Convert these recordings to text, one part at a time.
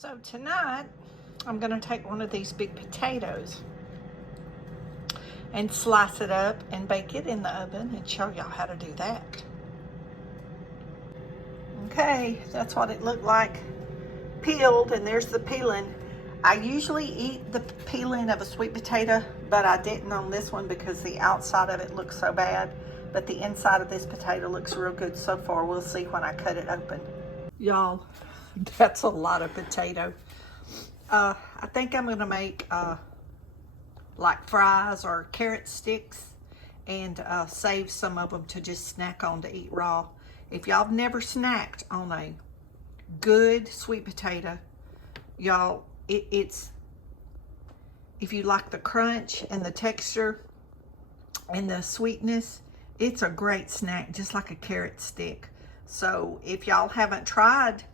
So tonight, I'm going to take one of these big potatoes and slice it up and bake it in the oven and show y'all how to do that. Okay, that's what it looked like peeled, and there's the peeling. I usually eat the peeling of a sweet potato, but I didn't on this one because the outside of it looks so bad, but the inside of this potato looks real good so far. We'll see when I cut it open. Y'all, that's a lot of potato. I think I'm gonna make like fries or carrot sticks and save some of them to just snack on to eat raw. If y'all have never snacked on a good sweet potato, y'all, it's if you like the crunch and the texture and the sweetness, it's a great snack, just like a carrot stick. So if y'all haven't tried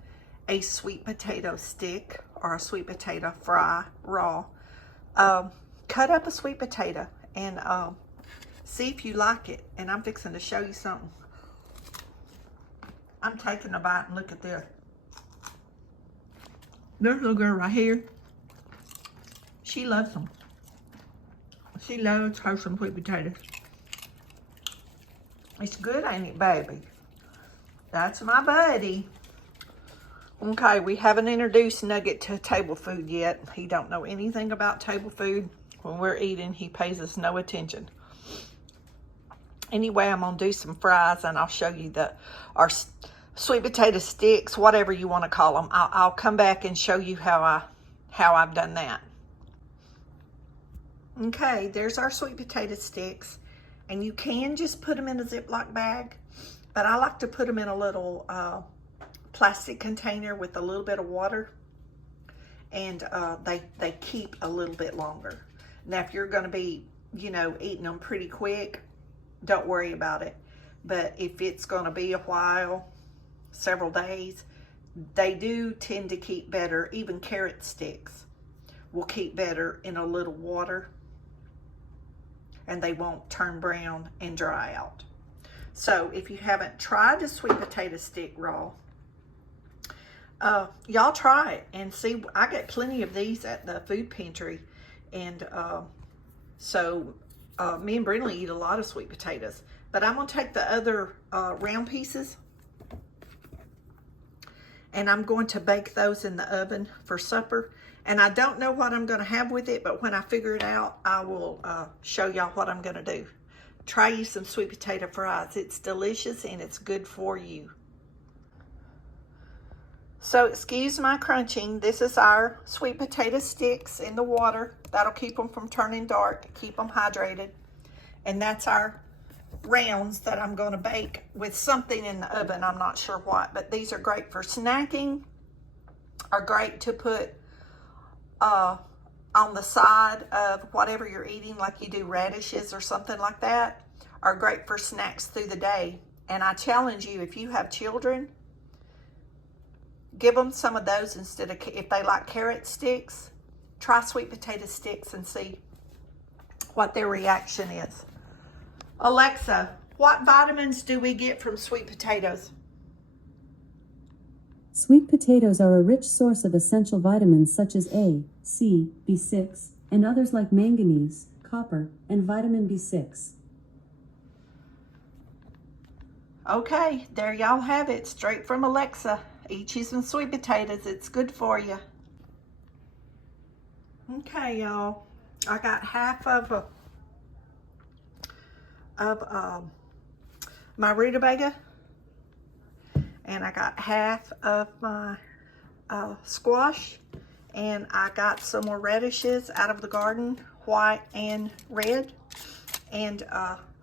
a sweet potato stick or a sweet potato fry raw, cut up a sweet potato and see if you like it. And I'm fixing to show you something. I'm taking a bite and look at this. There's a little girl right here. She loves them. She loves her some sweet potatoes. It's good, ain't it, baby? That's my buddy. Okay, we haven't introduced Nugget to table food yet. He don't know anything about table food. When we're eating, he pays us no attention. Anyway, I'm gonna do some fries and I'll show you our sweet potato sticks, whatever you want to call them. I'll come back and show you how I've done that. Okay, there's our sweet potato sticks, and you can just put them in a Ziploc bag, but I like to put them in a little plastic container with a little bit of water, and they keep a little bit longer. Now, if you're going to be, eating them pretty quick, don't worry about it. But if it's going to be a while, several days, they do tend to keep better. Even carrot sticks will keep better in a little water, and they won't turn brown and dry out. So if you haven't tried a sweet potato stick raw, y'all try it and see. I get plenty of these at the food pantry, and so me and Brindley eat a lot of sweet potatoes. But I'm gonna take the other round pieces, and I'm going to bake those in the oven for supper. And I don't know what I'm gonna have with it, but when I figure it out, I will show y'all what I'm gonna do. Try you some sweet potato fries. It's delicious and it's good for you. So excuse my crunching. This is our sweet potato sticks in the water. That'll keep them from turning dark, keep them hydrated. And that's our rounds that I'm gonna bake with something in the oven. I'm not sure what, but these are great for snacking, are great to put on the side of whatever you're eating, like you do radishes or something like that, are great for snacks through the day. And I challenge you, if you have children, give them some of those instead of, if they like carrot sticks, try sweet potato sticks and see what their reaction is. Alexa, what vitamins do we get from sweet potatoes? Sweet potatoes are a rich source of essential vitamins such as A, C, B6, and others like manganese, copper, and vitamin B6. Okay, there y'all have it, straight from Alexa. Eat you some sweet potatoes, it's good for you. Okay, y'all, I got half of my rutabaga, and I got half of my squash, and I got some more radishes out of the garden, white and red, and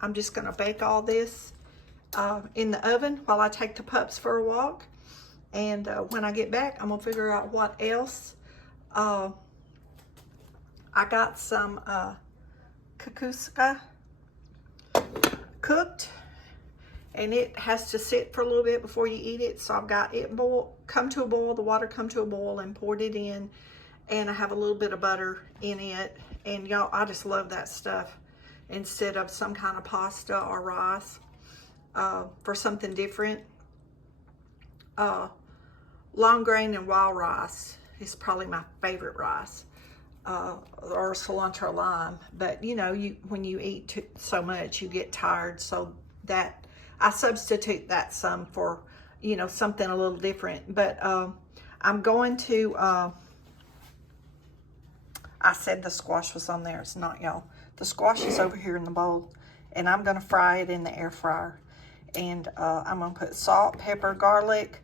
I'm just gonna bake all this in the oven while I take the pups for a walk. And when I get back, I'm gonna figure out what else. I got some kakuska cooked, and it has to sit for a little bit before you eat it. So I've got it come to a boil, the water come to a boil, and poured it in, and I have a little bit of butter in it. And y'all, I just love that stuff instead of some kind of pasta or rice, for something different. Long grain and wild rice is probably my favorite rice, or cilantro lime. But you know, when you eat so much, you get tired. So that I substitute that some for, you know, something a little different. But I'm going to, I said the squash was on there. It's not, y'all. The squash is over here in the bowl, and I'm going to fry it in the air fryer. And I'm going to put salt, pepper, garlic,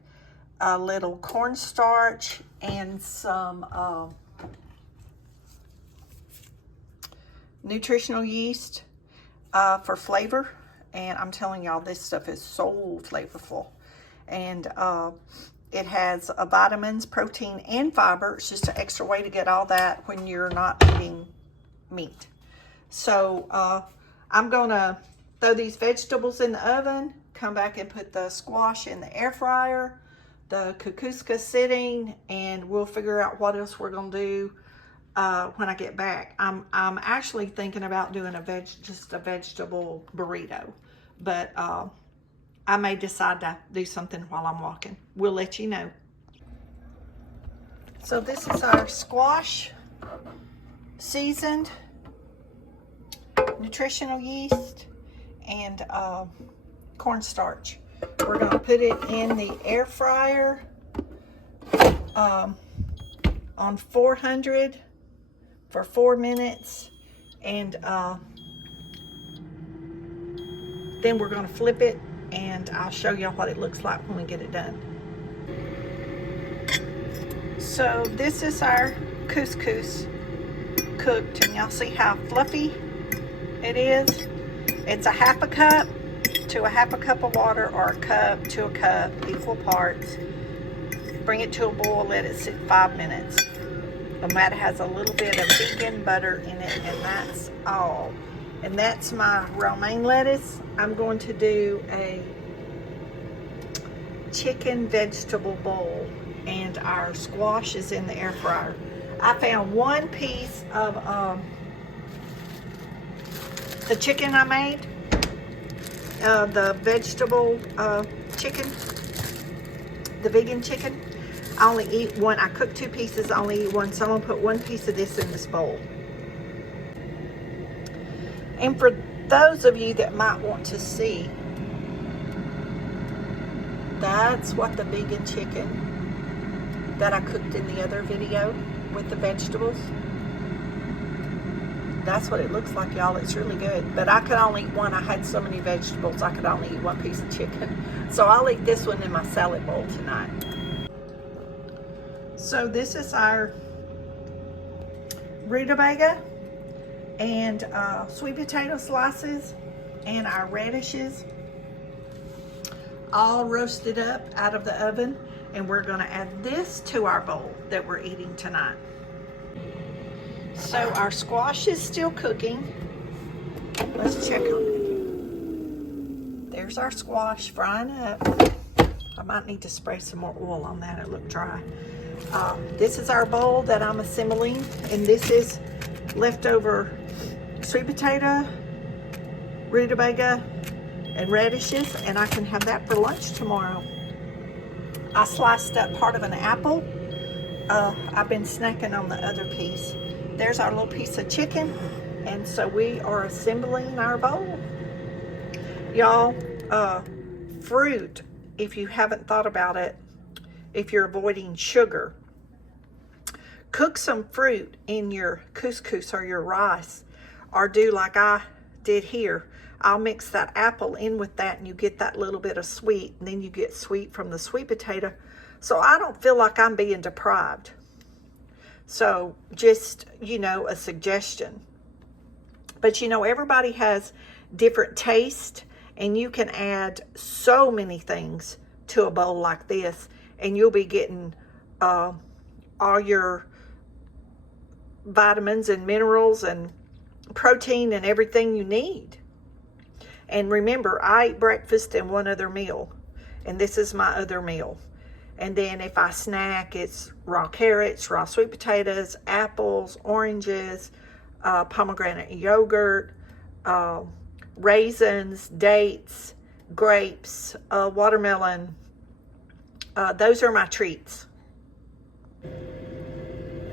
a little cornstarch, and some nutritional yeast for flavor. And I'm telling y'all, this stuff is so flavorful. And it has vitamins, protein, and fiber. It's just an extra way to get all that when you're not eating meat. So I'm gonna throw these vegetables in the oven, come back and put the squash in the air fryer, the kukuska sitting, and we'll figure out what else we're gonna do when I get back. I'm actually thinking about doing just a vegetable burrito, but I may decide to do something while I'm walking. We'll let you know. So this is our squash, seasoned, nutritional yeast, and cornstarch. We're going to put it in the air fryer on 400 for 4 minutes, and then we're going to flip it, and I'll show y'all what it looks like when we get it done. So this is our couscous cooked, and y'all see how fluffy it is. It's a half a cup to a half a cup of water, or a cup to a cup, equal parts. Bring it to a boil, let it sit 5 minutes. And that has a little bit of vegan butter in it, and that's all. And that's my romaine lettuce. I'm going to do a chicken vegetable bowl, and our squash is in the air fryer. I found one piece of the chicken I made, the vegetable chicken, the vegan chicken. I only eat one. I cooked 2 pieces, I only eat one, so I'm gonna put 1 piece of this in this bowl. And for those of you that might want to see, that's what the vegan chicken that I cooked in the other video with the vegetables, that's what it looks like, y'all. It's really good. But I could only eat one. I had so many vegetables, I could only eat 1 piece of chicken. So I'll eat this one in my salad bowl tonight. So this is our rutabaga and sweet potato slices and our radishes, all roasted up out of the oven. And we're gonna add this to our bowl that we're eating tonight. So our squash is still cooking. Let's check on it. There's our squash frying up. I might need to spray some more oil on that. It looked dry. This is our bowl that I'm assembling, and this is leftover sweet potato, rutabaga, and radishes, and I can have that for lunch tomorrow. I sliced up part of an apple. I've been snacking on the other piece. There's our little piece of chicken, and so we are assembling our bowl. Y'all, fruit, if you haven't thought about it, if you're avoiding sugar, cook some fruit in your couscous or your rice, or do like I did here. I'll mix that apple in with that, and you get that little bit of sweet, and then you get sweet from the sweet potato. So I don't feel like I'm being deprived. So just, you know, a suggestion. But you know, everybody has different taste, and you can add so many things to a bowl like this, and you'll be getting all your vitamins and minerals and protein and everything you need. And remember, I eat breakfast and 1 other meal, and this is my other meal. And then if I snack, it's raw carrots, raw sweet potatoes, apples, oranges, pomegranate yogurt, raisins, dates, grapes, watermelon. Those are my treats.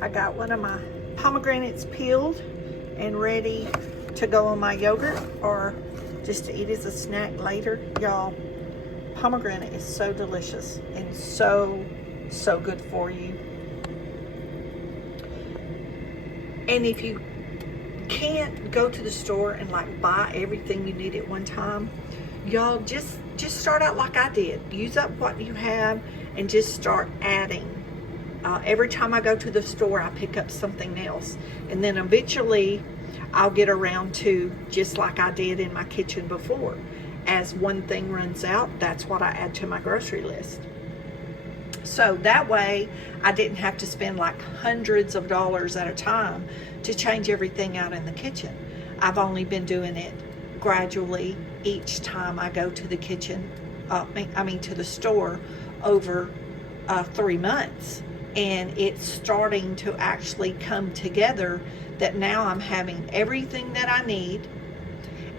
I got one of my pomegranates peeled and ready to go on my yogurt or just to eat as a snack later. Y'all, pomegranate is so delicious and so good for you. And if you can't go to the store and like buy everything you need at one time, y'all just start out like I did. Use up what you have and just start adding. Every time I go to the store, I pick up something else, and then eventually I'll get around to just like I did in my kitchen before. As one thing runs out, that's what I add to my grocery list. So that way I didn't have to spend like hundreds of dollars at a time to change everything out in the kitchen. I've only been doing it gradually each time I go to the kitchen, to the store over 3 months. And it's starting to actually come together that now I'm having everything that I need,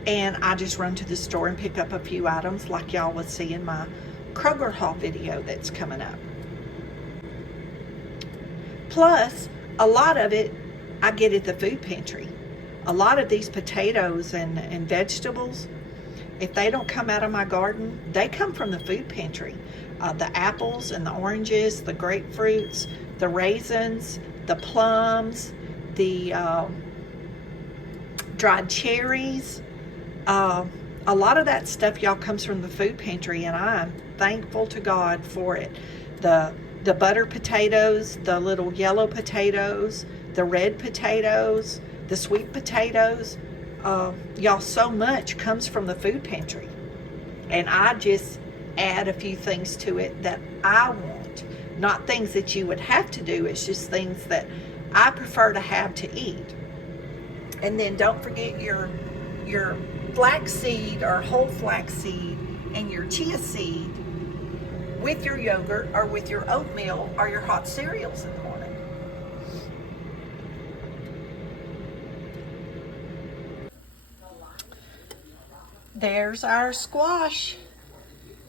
and I just run to the store and pick up a few items like y'all will see in my Kroger haul video that's coming up. Plus, a lot of it I get at the food pantry. A lot of these potatoes and vegetables, if they don't come out of my garden, they come from the food pantry. The apples and the oranges, the grapefruits, the raisins, the plums, the dried cherries. A lot of that stuff, y'all, comes from the food pantry, and I'm thankful to God for it. The butter potatoes, the little yellow potatoes, the red potatoes, the sweet potatoes, y'all, so much comes from the food pantry. And I just add a few things to it that I want. Not things that you would have to do, it's just things that I prefer to have to eat. And then don't forget your flaxseed or whole flaxseed and your chia seed with your yogurt or with your oatmeal or your hot cereals in the morning. There's our squash,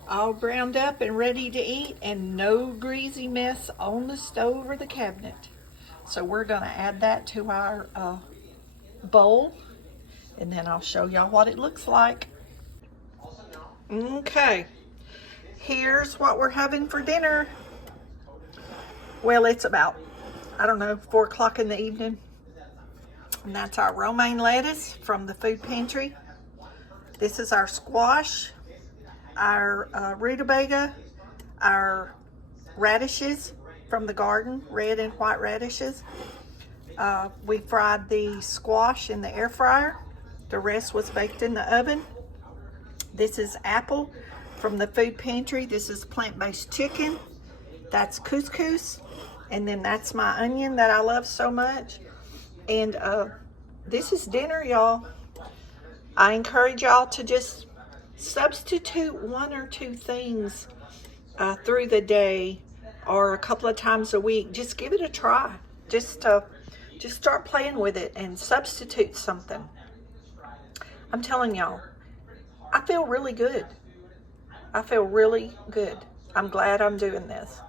all browned up and ready to eat, and no greasy mess on the stove or the cabinet. So we're going to add that to our bowl, and then I'll show y'all what it looks like. Okay, here's what we're having for dinner. Well, it's about, 4 o'clock in the evening. And that's our romaine lettuce from the food pantry. This is our squash, our rutabaga, our radishes from the garden, red and white radishes. We fried the squash in the air fryer. The rest was baked in the oven. This is apple from the food pantry. This is plant-based chicken. That's couscous. And then that's my onion that I love so much. And this is dinner, y'all. I encourage y'all to just substitute 1 or 2 things through the day or a couple of times a week. Just give it a try. Just start playing with it and substitute something. I'm telling y'all, I feel really good. I feel really good. I'm glad I'm doing this.